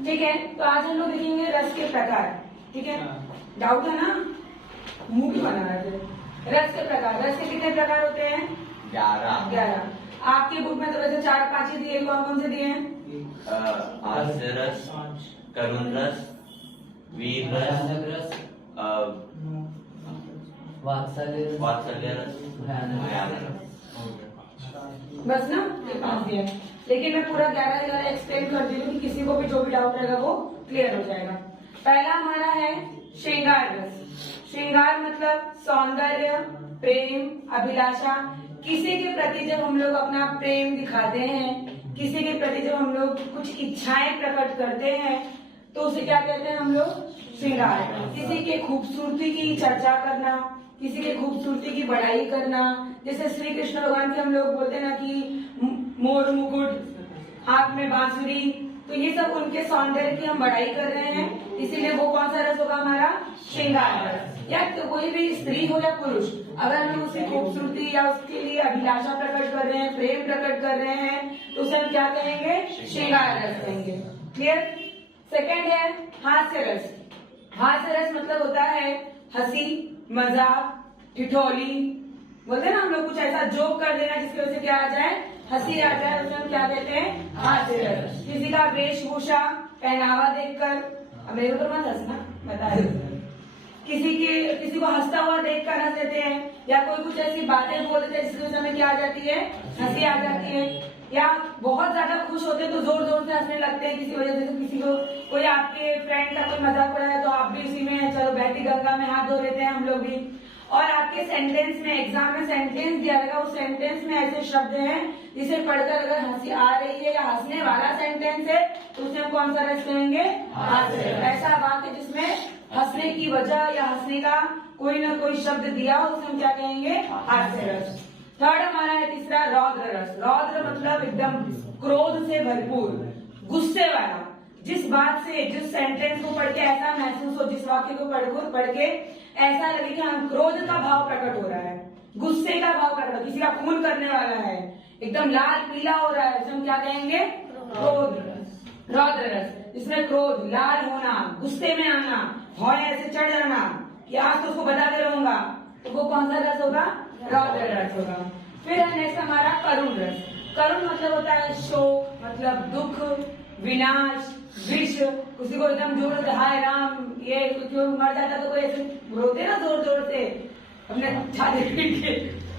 ठीक है, तो आज हम लोग देखेंगे रस के प्रकार। ठीक है, डाउट है ना? मुंह क्यों बना रहे थे? रस के प्रकार, रस के कितने प्रकार होते हैं? 11। आपकी बुक में तो वैसे 4-5 ही दिए, कौन कौन से दिए हैं? हास्य रस, करुण रस, वीर रस, वात्सल्य रस, भयानक रस। बस ना, ये 5 दिया है। लेकिन मैं पूरा 11 एक्सप्लेन कर दी हूँ कि किसी को भी जो भी डाउट रहेगा वो क्लियर हो जाएगा। पहला हमारा है श्रृंगार रस। श्रृंगार मतलब सौंदर्य, प्रेम, अभिलाषा। किसी के प्रति जब हम लोग अपना प्रेम दिखाते हैं, किसी के प्रति जब हम लोग कुछ इच्छाएं प्रकट करते हैं, तो उसे क्या कहते हैं हम लोग? श्रृंगार। किसी के खूबसूरती की चर्चा करना, किसी के खूबसूरती की बड़ाई करना। जैसे श्री कृष्ण भगवान के हम लोग बोलते हैं ना कि मोर मुकुट, हाथ में बांसुरी, तो ये सब उनके सौंदर्य की हम बड़ाई कर रहे हैं, इसीलिए वो कौन सा रस होगा हमारा? श्रृंगार रस। या तो कोई भी स्त्री हो या पुरुष, अगर हम उसकी खूबसूरती या उसके लिए अभिलाषा प्रकट कर रहे हैं, प्रेम प्रकट कर रहे हैं, तो उसे हम क्या कहेंगे? श्रृंगार रस कहेंगे। क्लियर? सेकेंड है हास्य रस। हास्य रस मतलब होता है हंसी, मजाक, ठिठोली, बोलते हैं ना हम लोग, कुछ ऐसा जोक कर देना जिसकी वजह से क्या आ जाए? हंसी आ जाए, उसे हम क्या कहते हैं? हास्य रस। किसी का वेशभूषा, पहनावा देखकर, मेरे को तो मत हंसना, बता दो। किसी को हंसता हुआ देखकर हंस देते हैं, या कोई कुछ ऐसी बातें बोल देते हैं जिसकी वजह से हमें क्या आ जाती है? हंसी आ जाती है। या बहुत ज्यादा खुश होते हैं तो जोर जोर से हंसने लगते हैं किसी वजह से। किसी को कोई आपके फ्रेंड का कोई मजाक पड़ा है तो आप भी उसी में चलो बहती गंगा में हाथ धो लेते हैं हम लोग भी। और आपके सेंटेंस में, एग्जाम में सेंटेंस दिया रहेगा, उस सेंटेंस में ऐसे शब्द हैं जिसे पढ़कर अगर हंसी आ रही है या हंसने वाला सेंटेंस है तो उसे हम कौन सा रस कहेंगे? हास्य। ऐसा वाक्य जिसमें हंसने की वजह या हंसने का कोई ना कोई शब्द दिया हो उसे हम क्या कहेंगे? हास्य रस। थर्ड हमारा है तीसरा रौद्र रस। रौद्र मतलब एकदम क्रोध से भरपूर, गुस्से वाला। जिस बात से, जिस सेंटेंस को पढ़ के ऐसा महसूस हो, जिस वाक्य को पढ़ के ऐसा लगे कि हाँ क्रोध का भाव प्रकट हो रहा है, गुस्से का भाव प्रकट हो, किसी का खून करने वाला है, एकदम लाल पीला हो रहा है, उसे हम क्या कहेंगे? क्रोध रस। रौद्र रस जिसमें क्रोध, लाल होना, गुस्से में आना, भौं ऐसे चढ़ जाना कि आज तो उसको बताते रहूंगा, तो वो कौन सा रस होगा? रौद्र रस होगा। फिर है नेक्स्ट हमारा करुण रस। करुण मतलब होता है शोक, मतलब दुख, विनाश, विष। किसी को एकदम जोर से हाय राम, ये क्यों मर जाता तो कोई ऐसे रोते ना जोर जोर से अपने छाती पीट के,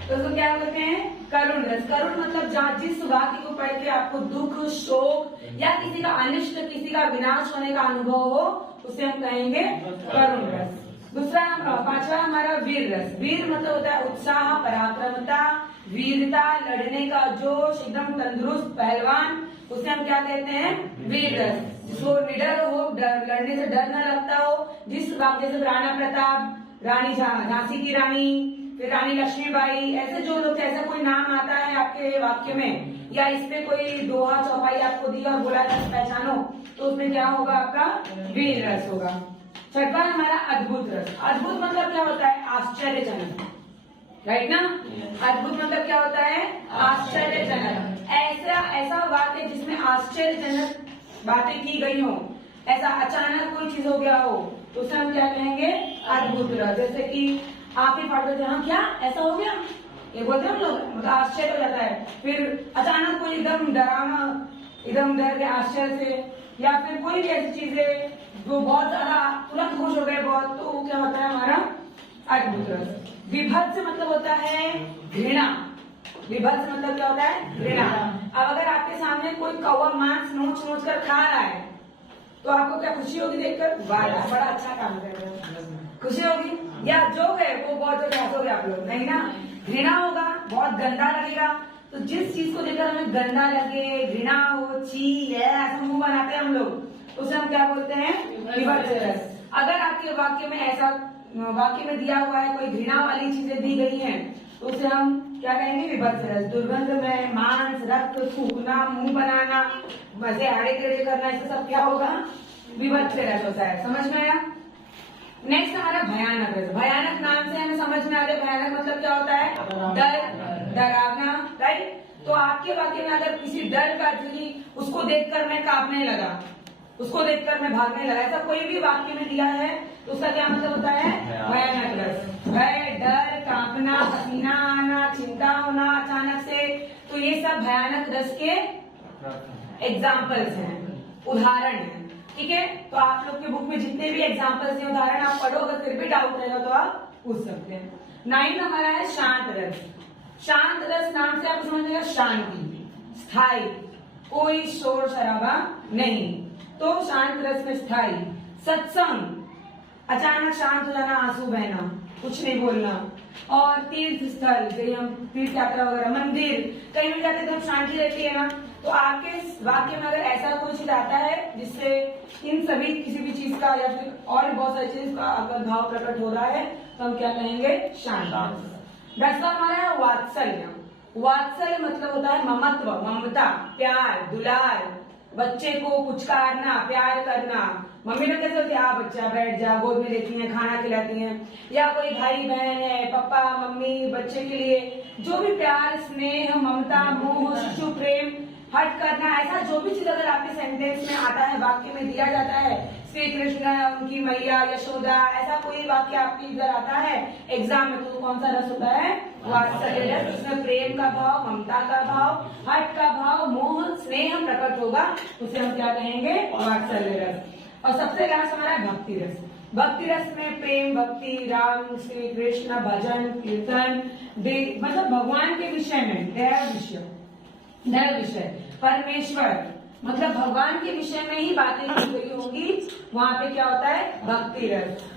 तो उसको क्या बोलते हैं? करुण रस। करुण मतलब जहाँ जिस वाक्य को पढ़ के आपको दुख, शोक या किसी का अनिष्ट, किसी का विनाश होने का अनुभव हो, उसे हम कहेंगे करुण रस। दूसरा पांचवा हमारा वीर रस। वीर मतलब होता है उत्साह, पराक्रमता, वीरता, लड़ने का जोश, एकदम तंदुरुस्त पहलवान, उसे हम क्या कहते हैं? वीर रस। जिसको निडर हो, लड़ने से डर न लगता हो, जिस वाक्य से राणा प्रताप, रानी झांसी की रानी, फिर रानी लक्ष्मीबाई, ऐसे जो लोग, ऐसा कोई नाम आता है आपके वाक्य में, या इस पे कोई दोहा चौपाई आपको दी और बोला था पहचानो, तो उसमें क्या होगा? आपका वीर रस होगा। छठवा हमारा अद्भुत रस। अद्भुत मतलब क्या होता है? आश्चर्यजनक, राइट ना? अद्भुत मतलब क्या होता है? आश्चर्यजनक। ऐसा वाक्य जिसमें आश्चर्यजनक बातें की गई हो, ऐसा अचानक कोई चीज हो गया हो, तो उसे हम क्या कहेंगे? अद्भुत रस। जैसे कि आप ही फाड़ देते, हाँ क्या ऐसा हो गया, ये बोलते हैं हम लोग, मतलब आश्चर्य हो जाता है। फिर अचानक कोई एकदम डराना, एकदम डर के आश्चर्य से, या फिर कोई भी ऐसी चीज है जो बहुत ज्यादा तुरंत खुश हो गए बहुत, तो वो क्या होता है? हमारा अद्भुत रस। विभत्स मतलब होता है घृणा। विभत्स मतलब क्या होता है? घृणा। अब अगर आपके सामने कोई कौवा मांस नोच नोच कर खा रहा है, तो आपको क्या खुशी होगी देखकर? वाह बड़ा अच्छा काम कर रहे हो, खुशी होगी? या जो है वो बहुत हंसोगे आप लोग, नहीं ना? घृणा होगा, बहुत गंदा लगेगा। तो जिस चीज को देखकर हमें गंदा लगे, घृणा हो, छी है, ऐसा मुंह बनाते हैं हम लोग, उसे हम क्या बोलते हैं? विभत्स रस। अगर आपके वाक्य में ऐसा, वाक्य में दिया हुआ है कोई घृणा वाली चीजें दी गई हैं, तो उसे हम क्या कहेंगे? विभत्स रस। दुर्गंध में मांस, रक्त, थूकना, मुंह बनाना, मजे आड़े टेढ़े करना, इससे सब क्या होगा? विभत्स रस होता है। समझ में आया? नेक्स्ट हमारा भयानक रस। भयानक नाम से हमें समझ में आ गया भयानक मतलब क्या होता है? डर, डरावना, राइट? तो आपके वाक्य में अगर किसी डर का, उसको देखकर मैं कांपने लगा, उसको देखकर मैं भागने लगा, ऐसा कोई भी वाक्य में दिया है तो उसका क्या मतलब होता है? भयानक रस। भय, डर, कांपना, पसीना आना, चिंता होना अचानक से, तो ये सब भयानक रस के एग्जाम्पल्स हैं, उदाहरण हैं। ठीक है, तो आप लोग के बुक में जितने भी एग्जाम्पल्स हैं, उदाहरण आप पढ़ो, अगर फिर भी डाउट रहेगा तो आप पूछ सकते हैं। 9 हमारा है शांत रस। शांत रस नाम से आप समझ जाएगा शांति, स्थायी, कोई शोर शराबा नहीं, तो शांत रस में स्थायी। सत्संग, अचानक शांत हो जाना, आंसू बहना, कुछ नहीं बोलना। और तीर्थ स्थल, जैसे हम तीर्थ यात्रा वगैरह, मंदिर कहीं भी जाते तो शांति रहती है ना, तो आपके वाक्य में अगर ऐसा कोई चीज आता है जिससे इन सभी किसी भी चीज का या फिर और भी बहुत सारी चीज का अगर भाव प्रकट हो रहा है तो हम क्या कहेंगे? शांत। 10वां हमारा है वात्सल्य। वात्सल्य मतलब होता है ममत्व, ममता, प्यार, दुलार, बच्चे को पुचकारना, प्यार करना। मम्मी लोग कैसे होती है? आ बच्चा बैठ जा, गोद में लेती हैं, खाना खिलाती हैं, या कोई भाई बहन है, पापा मम्मी बच्चे के लिए जो भी प्यार, स्नेह, ममता, मोह, शिशु प्रेम, हट करना, ऐसा जो भी चीज अगर आपके सेंटेंस में आता है, वाक्य में दिया जाता है, श्री कृष्ण, उनकी मैया यशोदा, ऐसा कोई वाक्य आपके इधर आता है एग्जाम में, तो कौन सा रस होता है? वात्सल्य रस। उसमें प्रेम का भाव, ममता का भाव, हट का भाव, मोह, स्नेह प्रकट होगा, उसे हम क्या कहेंगे? वात्सल्य रस। और सबसे लास्ट हमारा भक्ति रस। भक्ति रस में प्रेम, भक्ति, राम, श्री कृष्ण, भजन, कीर्तन, मतलब भगवान के विषय में, दैव विषय, परमेश्वर, मतलब भगवान के विषय में ही बातें की गई होंगी, वहां पे क्या होता है? भक्ति रस।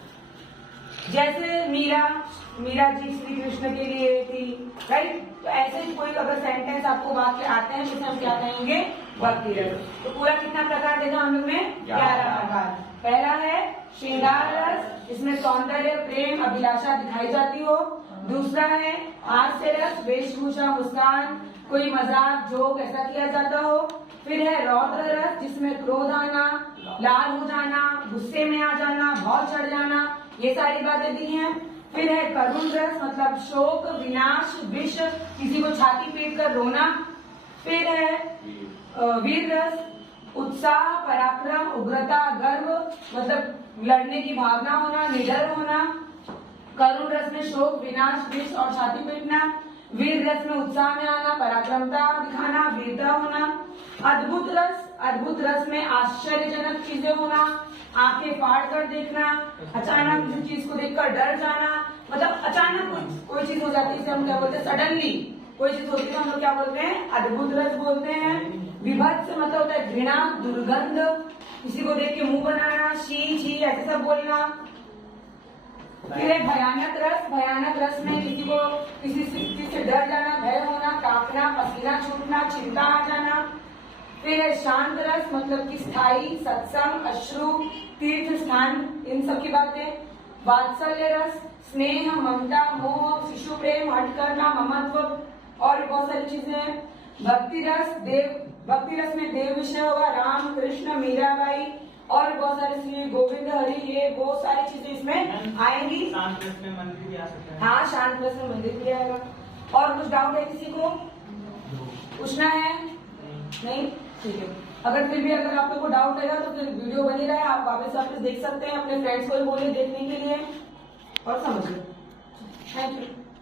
जैसे मीरा जी श्री कृष्ण के लिए थी, राइट? तो ऐसे ही कोई अगर सेंटेंस आपको वाक्य आते हैं तो हम क्या कहेंगे? भक्ति रस। तो पूरा कितना प्रकार देखा हम लोग ने? 11 प्रकार। पहला है श्रृंगार रस, इसमें सौंदर्य, प्रेम, अभिलाषा दिखाई जाती हो। दूसरा है हास्य रस, वेशभूषा, मुस्कान, कोई मजाक, जोक ऐसा किया जाता हो। फिर है रौद्र रस, जिसमें क्रोध आना, लाल हो जाना, गुस्से में आ जाना, भाव चढ़ जाना, ये सारी बातें दी हैं। फिर है करुण रस, मतलब शोक, विनाश, विष, किसी को छाती पीट कर रोना। फिर है वीर रस, उत्साह, पराक्रम, उग्रता, गर्व, मतलब लड़ने की भावना होना, निडर होना। करुण रस में शोक, विनाश, विष और छाती पीटना। वीर रस में उत्साह में आना, पराक्रमता दिखाना, वीरता होना। अद्भुत रस में आश्चर्यजनक चीजें होना, आंखें फाड़ कर देखना, अचानक किसी चीज को देखकर डर जाना, मतलब अचानक कोई चीज हो जाती है, इसे हम क्या बोलते हैं? सडनली कोई चीज होती है, हम लोग क्या बोलते हैं? अद्भुत रस बोलते हैं। विभत्स मतलब होता है घृणा, दुर्गंध, किसी को देख के मुंह बनाना, शी छी ऐसे सब बोलना। फिर है भयानक रस। भयानक रस में किसी चीज से डर जाना, भय होना, कांपना, पसीना छूटना, चिंता आ जाना। फिर है शांत रस, मतलब कि स्थायी, सत्संग, अश्रु, तीर्थ स्थान, इन सब की बातें। वात्सल्य रस, स्नेह, ममता, मोह, शिशु प्रेम, हट करना, ममत्व और बहुत सारी चीजें हैं। भक्ति रस में देव विषय होगा, राम, कृष्ण, मीराबाई और बहुत सारे श्री गोविंद, हरि, ये बहुत सारी चीजें इसमें आएंगी। शांत रस में मंदिर भी आ सकता है। हाँ, शांत रस में मंदिर भी आएगा। और कुछ डाउट है किसी को? पूछना है? नहीं? ठीक है। अगर फिर भी अगर आप लोग को डाउट रहेगा तो फिर वीडियो बनी रहे, आप वापस देख सकते हैं, अपने फ्रेंड्स को भी बोले देखने के लिए और समझिए। Thank you.